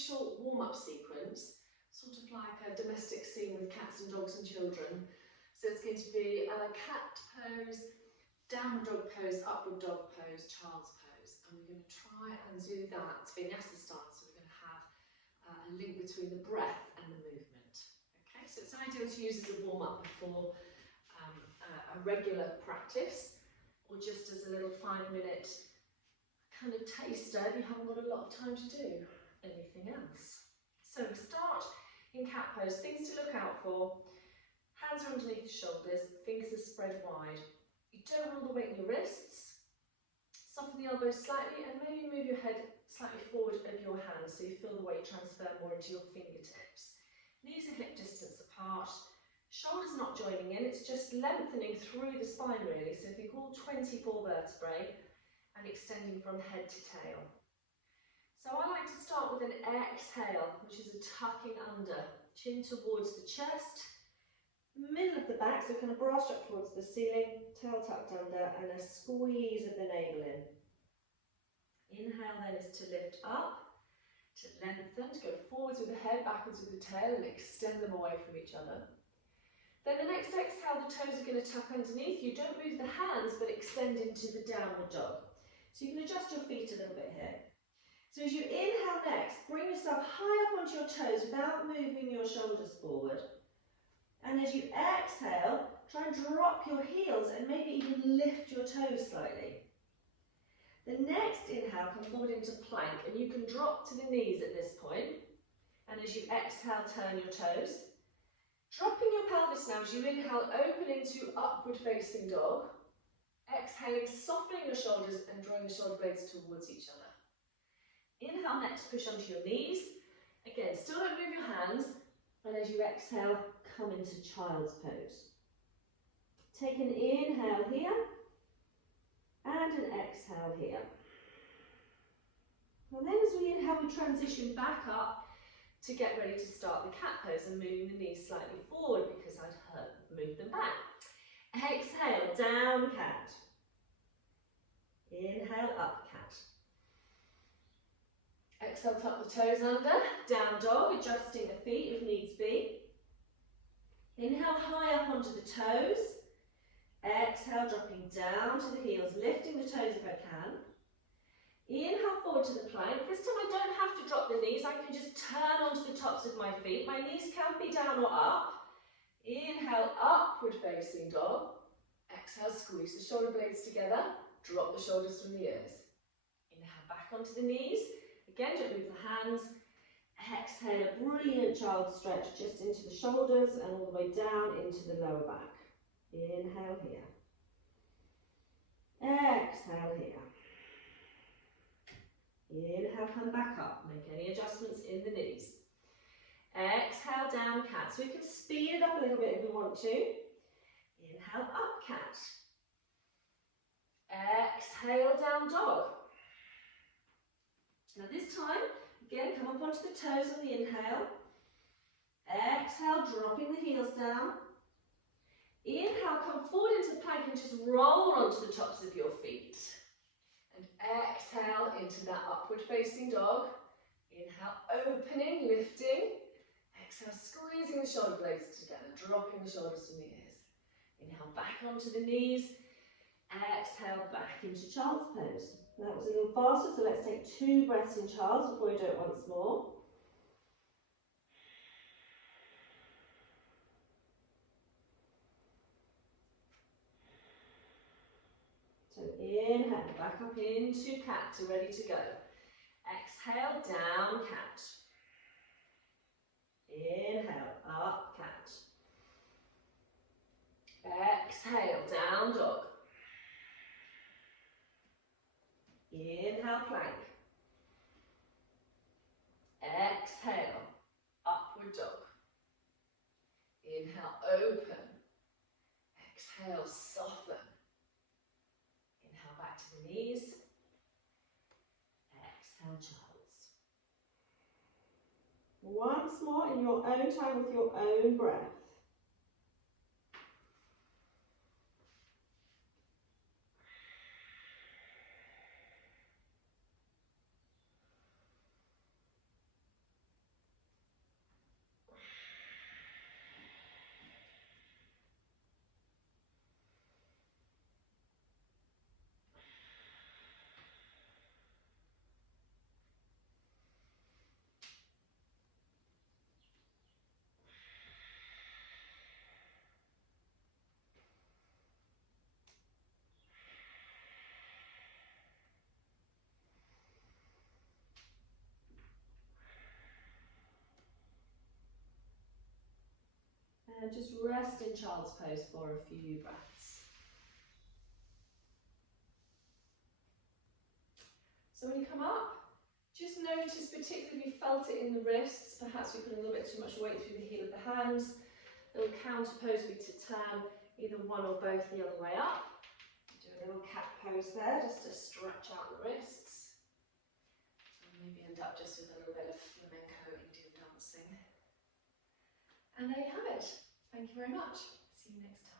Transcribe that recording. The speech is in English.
short warm-up sequence, sort of like a domestic scene with cats and dogs and children. So it's going to be a cat pose, downward dog pose, upward dog pose, child's pose. And we're going to try and do that vinyasa style. So we're going to have a link between the breath and the movement. Okay, so it's ideal to use as a warm-up before a regular practice, or just as a little 5-minute kind of taster if you haven't got a lot of time to do anything else. So we start in cat pose. Things to look out for: hands are underneath the shoulders, fingers are spread wide. You don't want all the weight in your wrists. Soften the elbows slightly and maybe move your head slightly forward of your hands so you feel the weight transfer more into your fingertips. Knees are hip distance apart. Shoulders not joining in, it's just lengthening through the spine really. So think all 24 vertebrae and extending from head to tail. So I like to start with an exhale, which is a tucking under, chin towards the chest, middle of the back, so kind of bra strap towards the ceiling, tail tucked under, and a squeeze of the navel in. Inhale then is to lift up, to lengthen, to go forwards with the head, backwards with the tail, and extend them away from each other. Then the next exhale, the toes are going to tuck underneath. You don't move the hands, but extend into the downward dog. So you can adjust your feet a little bit here. So as you inhale next, bring yourself high up onto your toes without moving your shoulders forward. And as you exhale, try and drop your heels and maybe even lift your toes slightly. The next inhale, come forward into plank, and you can drop to the knees at this point. And as you exhale, turn your toes. Dropping your pelvis now as you inhale, open into upward facing dog. Exhaling, softening your shoulders and drawing the shoulder blades towards each other. Inhale next, push onto your knees. Again, still don't move your hands. And as you exhale, come into child's pose. Take an inhale here and an exhale here. And then as we inhale, we transition back up to get ready to start the cat pose and moving the knees slightly forward because I'd moved them back. Exhale, down cat. Inhale, up cat. Exhale, tuck the toes under, down dog, adjusting the feet if needs be. Inhale, high up onto the toes. Exhale, dropping down to the heels, lifting the toes if I can. Inhale, forward to the plank. This time I don't have to drop the knees, I can just turn onto the tops of my feet. My knees can be down or up. Inhale, upward facing dog. Exhale, squeeze the shoulder blades together, drop the shoulders from the ears. Inhale, back onto the knees. Again, don't move the hands. Exhale, a brilliant child stretch just into the shoulders and all the way down into the lower back. Inhale here. Exhale here. Inhale, come back up. Make any adjustments in the knees. Exhale, down cat. So we can speed it up a little bit if we want to. Inhale, up cat. Exhale, down dog. Now this time, again, come up onto the toes on the inhale. Exhale, dropping the heels down. Inhale, come forward into the plank and just roll onto the tops of your feet. And exhale into that upward facing dog. Inhale, opening, lifting. Exhale, squeezing the shoulder blades together, dropping the shoulders from the ears. Inhale, back onto the knees. Exhale, back into child's pose. That was a little faster, so let's take 2 breaths in child's before we do it once more. So inhale, back up into cat, to ready to go. Exhale, down cat. Inhale, up cat. Exhale, down dog. Inhale, plank. Exhale, upward dog. Inhale, open. Exhale, soften. Inhale, back to the knees. Exhale, child's. Once more in your own time with your own breath. And just rest in child's pose for a few breaths. So when you come up, just notice, particularly if you felt it in the wrists, perhaps you put a little bit too much weight through the heel of the hands. A little counter pose would be to turn either one or both the other way up. Do a little cat pose there, just to stretch out the wrists. And maybe end up just with a little bit of flamenco Indian dancing. And there you have it. Thank you very much. See you next time.